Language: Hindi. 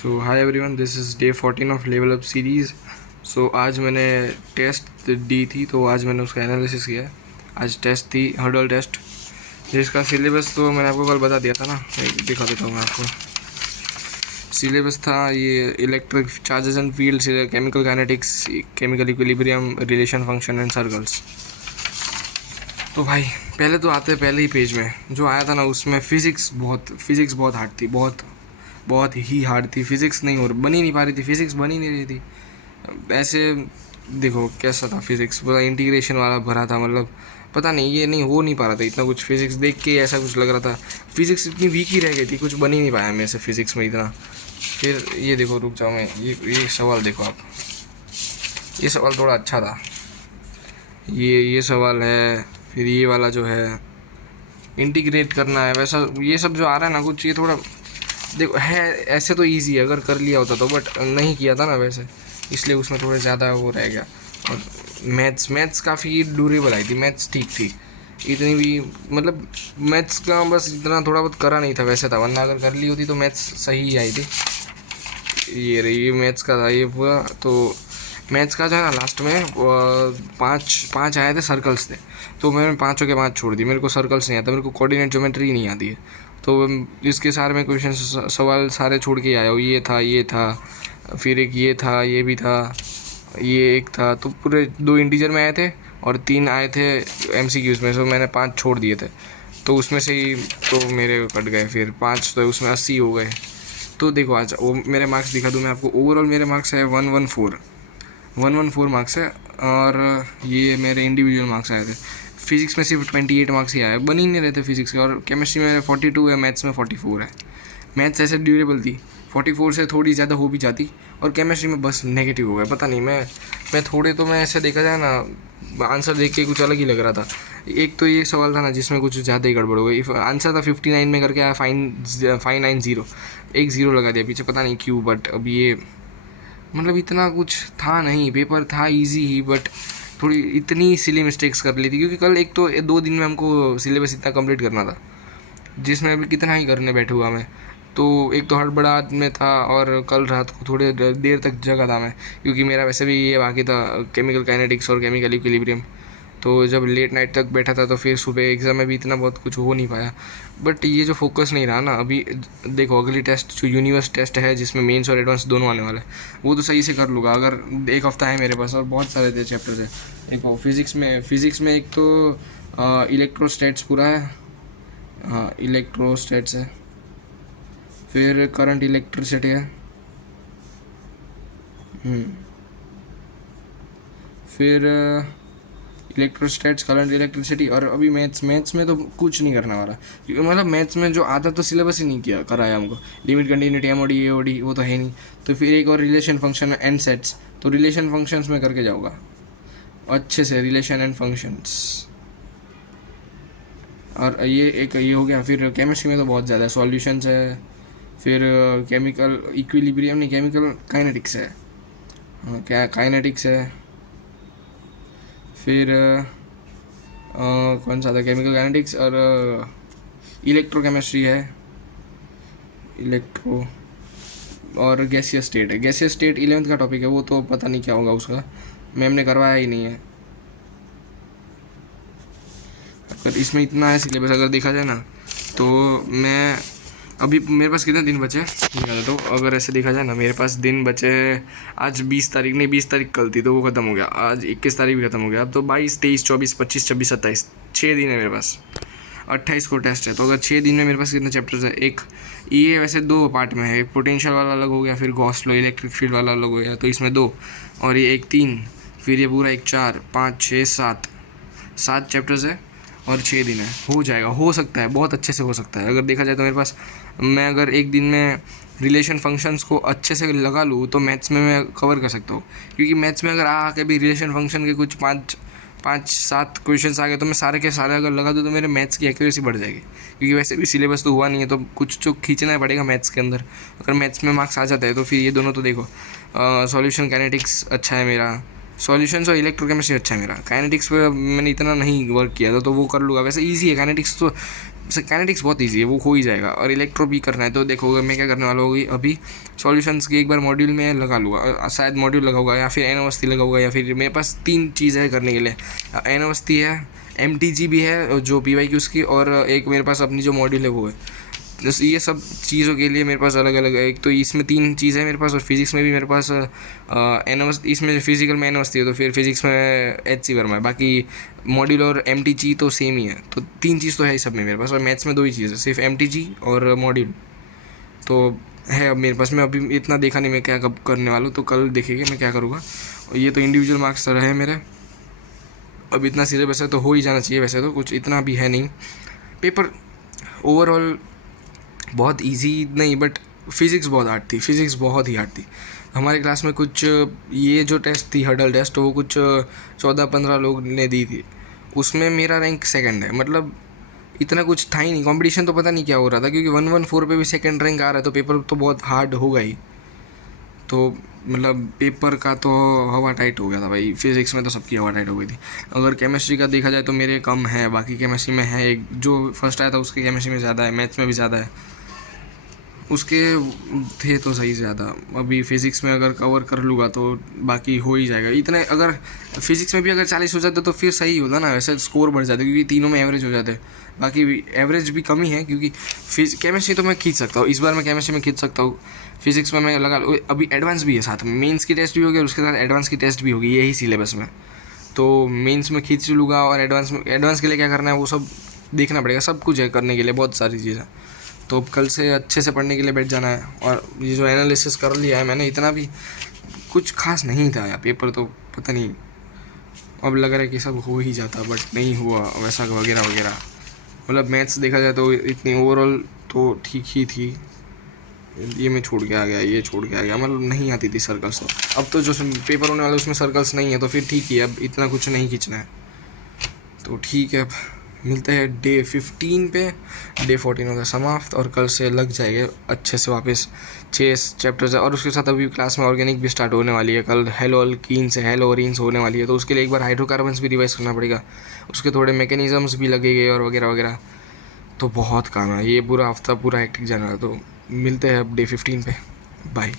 So hi everyone, this is day 14 of level up series. So आज मैंने टेस्ट दी थी, तो आज मैंने उसका एनालिसिस किया है। आज टेस्ट थी हर्डल टेस्ट, जिसका सिलेबस तो मैंने आपको कल बता दिया था ना। एक दिखा देता हूँ मैं आपको। सिलेबस था ये electric charges and fields, chemical kinetics, chemical equilibrium, relation function and circles. तो भाई पहले तो आते पहले ही पेज में जो आया था ना, उसमें फिज़िक्स बहुत हार्ड थी, बहुत ही हार्ड थी। फिज़िक्स नहीं बन ही नहीं पा रही थी, फिज़िक्स बन ही नहीं रही थी। ऐसे देखो कैसा था फिज़िक्स, पूरा इंटीग्रेशन वाला भरा था, मतलब पता नहीं ये नहीं हो नहीं पा रहा था इतना कुछ। फिज़िक्स देख के ऐसा कुछ लग रहा था, फिज़िक्स इतनी वीक ही रह गई थी, कुछ बन ही नहीं पाया मेरे से फिज़िक्स में इतना। फिर ये देखो, रुक जाओ मैं, ये सवाल देखो आप। ये सवाल थोड़ा अच्छा था, ये सवाल है। फिर ये वाला जो है इंटीग्रेट करना है, वैसा ये सब जो आ रहा है ना कुछ, ये थोड़ा देखो है ऐसे तो इजी है अगर कर लिया होता तो, बट नहीं किया था ना वैसे, इसलिए उसमें थोड़ा ज़्यादा वो रह गया। और मैथ्स काफ़ी ड्यूरेबल आई थी, मैथ्स ठीक थी इतनी भी, मतलब मैथ्स का बस इतना थोड़ा बहुत करा नहीं था वैसे था, वरना अगर कर ली होती तो मैथ्स सही ही आई थी। ये रही, ये मैथ्स का था ये पूरा। तो मैथ्स का जो है ना लास्ट में पाँच पाँच आए थे, सर्कल्स थे, तो मैंने पाँचों के पाँच छोड़ दी। मेरे को सर्कल्स नहीं आता, मेरे को कोऑर्डिनेट ज्योमेट्री नहीं आती है, तो इसके सारे में क्वेश्चन सवाल सारे छोड़ के आया हूँ। ये था, फिर एक ये था, ये भी था, ये एक था, तो पूरे दो इंटीजर में आए थे और तीन आए थे एमसीक्यूज़ में। सो मैंने पाँच छोड़ दिए थे, तो उसमें से ही तो मेरे कट गए। फिर पाँच तो उसमें 80 हो गए। तो देखो आज वो मेरे मार्क्स दिखा दूँ मैं आपको। ओवरऑल मेरे मार्क्स है 114 मार्क्स है, और ये मेरे इंडिविजुअल मार्क्स आए थे। फिज़िक्स में सिर्फ 28 मार्क्स ही आए, बन ही नहीं रहे थे फिज़िक्स के। और केमिस्ट्री में 42 है, मैथ्स में 44 है। मैथ्स ऐसे ड्यूरेबल थी, 44 से थोड़ी ज़्यादा हो भी जाती, और केमिस्ट्री में बस नेगेटिव हो गया। पता नहीं, मैं थोड़े तो मैं ऐसे देखा जाए ना, आंसर देख के कुछ अलग ही लग रहा था। एक तो ये सवाल था ना जिसमें कुछ ज़्यादा ही गड़बड़ हो गई। आंसर था 59 में करके आया 590, एक ज़ीरो लगा दिया पीछे, पता नहीं क्यों। बट अब ये मतलब इतना कुछ था नहीं, पेपर था इजी ही, बट थोड़ी इतनी सिली मिस्टेक्स कर ली थी, क्योंकि कल एक तो 2 दिन में हमको सिलेबस इतना कंप्लीट करना था, जिसमें अभी कितना ही करने बैठे हुआ मैं। तो एक तो हड़बड़ाहट में था, और कल रात को थोड़े देर तक जगा था मैं, क्योंकि मेरा वैसे भी ये बाकी था केमिकल काइनेटिक्स और केमिकल इक्विलिब्रियम। तो जब लेट नाइट तक बैठा था, तो फिर सुबह एग्ज़ाम में भी इतना बहुत कुछ हो नहीं पाया। बट ये जो फोकस नहीं रहा ना, अभी देखो अगली टेस्ट जो यूनिवर्स टेस्ट है, जिसमें मेंस और एडवांस दोनों आने वाला है, वो तो सही से कर लूँगा। अगर एक हफ़्ता है मेरे पास, और बहुत सारे थे चैप्टर्स है। देखो फिज़िक्स में एक तो इलेक्ट्रोस्टैट्स पूरा है, हाँ इलेक्ट्रोस्टैट्स है। फिर करंट इलेक्ट्रिसिटी है, फिर इलेक्ट्रोस्टैट्स, करंट इलेक्ट्रिसिटी। और अभी मैथ्स में तो कुछ नहीं करने वाला, क्योंकि मतलब मैथ्स में जो आता तो सिलेबस ही नहीं किया कराया हमको। लिमिट, कंटिन्यूटी, एमओडी, एओडी वो तो है नहीं। तो फिर एक और रिलेशन फंक्शन एंड सेट्स, तो रिलेशन फंक्शंस में करके जाऊँगा अच्छे से, रिलेशन एंड फंक्शंस। और ये हो गया। फिर केमिस्ट्री में तो बहुत ज़्यादा सॉल्यूशंस है। फिर केमिकल इक्विलिब्रियम नहीं, केमिकल काइनेटिक्स है, हाँ क्या काइनेटिक्स है। फिर कौन सा था, केमिकल काइनेटिक्स और इलेक्ट्रोकेमिस्ट्री है, इलेक्ट्रो और गैसियस स्टेट है। गैसियस स्टेट 11th का टॉपिक है, वो तो पता नहीं क्या होगा उसका, मैम ने करवाया ही नहीं है। अगर इसमें इतना है सिलेबस, अगर देखा जाए ना, तो मैं अभी मेरे पास कितने दिन बचे निकाला, तो अगर ऐसे देखा जाए ना, मेरे पास दिन बचे। आज 20 तारीख नहीं, 20 तारीख कल थी, तो वो ख़त्म हो गया। आज 21 तारीख भी ख़त्म हो गया। अब तो 22, 23, 24, 25, 26, 27, 6 दिन है मेरे पास। 28 को टेस्ट है, तो अगर 6 दिन में मेरे पास कितने चैप्टर्स है। एक ये वैसे 2 पार्ट में है, एक पोटेंशियल वाला अलग हो गया, फिर गॉस लॉ इलेक्ट्रिक फील्ड वाला अलग हो गया, तो इसमें 2, और ये एक 3, फिर ये पूरा एक 4, 5, 6, 7 चैप्टर्स है, और 6 दिन है। हो जाएगा, हो सकता है, बहुत अच्छे से हो सकता है। अगर देखा जाए तो मेरे पास, मैं अगर एक दिन में रिलेशन फंक्शंस को अच्छे से लगा लूँ, तो मैथ्स में मैं कवर कर सकता हूँ। क्योंकि मैथ्स में अगर आके भी रिलेशन फंक्शन के कुछ 5-7 क्वेश्चंस आ गए, तो मैं सारे के सारे अगर लगा दूँ, तो मेरे मैथ्स की एक्यूरेसी बढ़ जाएगी। क्योंकि वैसे भी सिलेबस तो हुआ नहीं है, तो कुछ तो खींचना पड़ेगा मैथ्स के अंदर। अगर मैथ्स में मार्क्स आ जाता है, तो फिर ये दोनों तो देखो, सॉल्यूशन काइनेटिक्स अच्छा है मेरा, सॉल्यूशंस और इलेक्ट्रोकेमिस्ट्री अच्छा है मेरा। काइनेटिक्स पे मैंने इतना नहीं वर्क किया था तो वो कर लूँगा। वैसे ईजी है काइनेटिक्स, तो काइनेटिक्स बहुत ईजी है, वो हो ही जाएगा। और इलेक्ट्रो भी करना है तो देखोगे मैं क्या करने वाला होगी, अभी सॉल्यूशंस की एक बार मॉड्यूल में लगा लूँगा, शायद मॉड्यूल लगाऊंगा या फिर एन लगाऊंगा, या फिर मेरे पास 3 चीज़ें है करने के लिए। एन है, MTG भी है जो PYQs की, और एक मेरे पास अपनी जो मॉड्यूल है वो है। जैसे ये सब चीज़ों के लिए मेरे पास अलग अलग है। एक तो इसमें 3 चीज़ है मेरे पास, और फिजिक्स में भी मेरे पास इसमें फिजिकल में एन है, तो फिर फिजिक्स में HC वर्मा है। बाकी मॉड्यूल और MTG तो सेम ही है, तो 3 चीज़ तो है ही सब में मेरे पास। और मैथ्स में 2 ही चीज़ है, सिर्फ MTG और मॉड्यूल तो है अब मेरे पास। मैं अभी इतना देखा नहीं मैं क्या कब करने वाला हूँ, तो कल देखेंगे मैं क्या करूँगा। और ये तो इंडिविजुअल मार्क्स रहे मेरे। अब इतना सिलेबस है तो हो ही जाना चाहिए, वैसे तो कुछ इतना भी है नहीं। पेपर ओवरऑल बहुत इजी नहीं, बट फिज़िक्स बहुत हार्ड थी, फिज़िक्स बहुत ही हार्ड थी। हमारे क्लास में कुछ ये जो टेस्ट थी हर्डल टेस्ट, वो कुछ 14-15 लोग ने दी थी, उसमें मेरा रैंक सेकंड है। मतलब इतना कुछ था ही नहीं, कंपटीशन तो पता नहीं क्या हो रहा था, क्योंकि 114 पे भी सेकंड रैंक आ रहा है, तो पेपर तो बहुत हार्ड होगा ही। तो मतलब पेपर का तो हवा टाइट हो गया था भाई। फिज़िक्स में तो सबकी हवा टाइट हो गई थी। अगर केमिस्ट्री का देखा जाए तो मेरे कम है, बाकी केमिस्ट्री में है, एक जो फर्स्ट आया था उसके केमिस्ट्री में ज़्यादा है, मैथ्स में भी ज़्यादा है, उसके थे तो सही ज़्यादा। अभी फिज़िक्स में अगर कवर कर लूँगा तो बाकी हो ही जाएगा। इतने अगर फिज़िक्स में भी अगर 40 हो जाते तो फिर सही होता ना, वैसे स्कोर बढ़ जाते, क्योंकि तीनों में एवरेज हो जाते। बाकी एवरेज भी कम ही है, क्योंकि केमिस्ट्री तो मैं खींच सकता हूँ, इस बार मैं केमिस्ट्री में खींच सकता हूँ। फिज़िक्स में मैं लगा, अभी एडवांस भी है साथ में, मेंस की टेस्ट भी होगी और उसके साथ एडवांस की टेस्ट भी होगी, यही सिलेबस में। तो मेंस में खींच लूँगा, और एडवांस के लिए क्या करना है वो सब देखना पड़ेगा। सब कुछ है करने के लिए, बहुत सारी चीज़ें। तो अब कल से अच्छे से पढ़ने के लिए बैठ जाना है। और ये जो एनालिसिस कर लिया है मैंने, इतना भी कुछ खास नहीं था यार पेपर, तो पता नहीं, अब लग रहा है कि सब हो ही जाता, बट नहीं हुआ वैसा वगैरह वगैरह। मतलब मैथ्स देखा जाए तो इतनी ओवरऑल तो ठीक ही थी। ये मैं छोड़ के आ गया, ये छोड़ के आ गया, मतलब नहीं आती थी सर्कल्स। तो अब तो जो पेपर होने वाला उसमें सर्कल्स नहीं है, तो फिर ठीक ही है, अब इतना कुछ नहीं खींचना है, तो ठीक है। अब मिलते हैं डे 15 पे। डे 14 होगा समाप्त, और कल से लग जाएंगे अच्छे से वापस 6 चैप्टर्स है। और उसके साथ अभी क्लास में ऑर्गेनिक भी स्टार्ट होने वाली है। कल हेलो अल्कीन्स से हेलो ओरिन्स होने वाली है, तो उसके लिए एक बार हाइड्रोकार्बन्स भी रिवाइज करना पड़ेगा, उसके थोड़े मैकेनिज़म्स भी लगेंगे और वगैरह वगैरह। तो बहुत काम है, ये पूरा हफ्ता पूरा हेक्टिक जाना है। तो मिलते हैं अब डे 15 पे। बाय।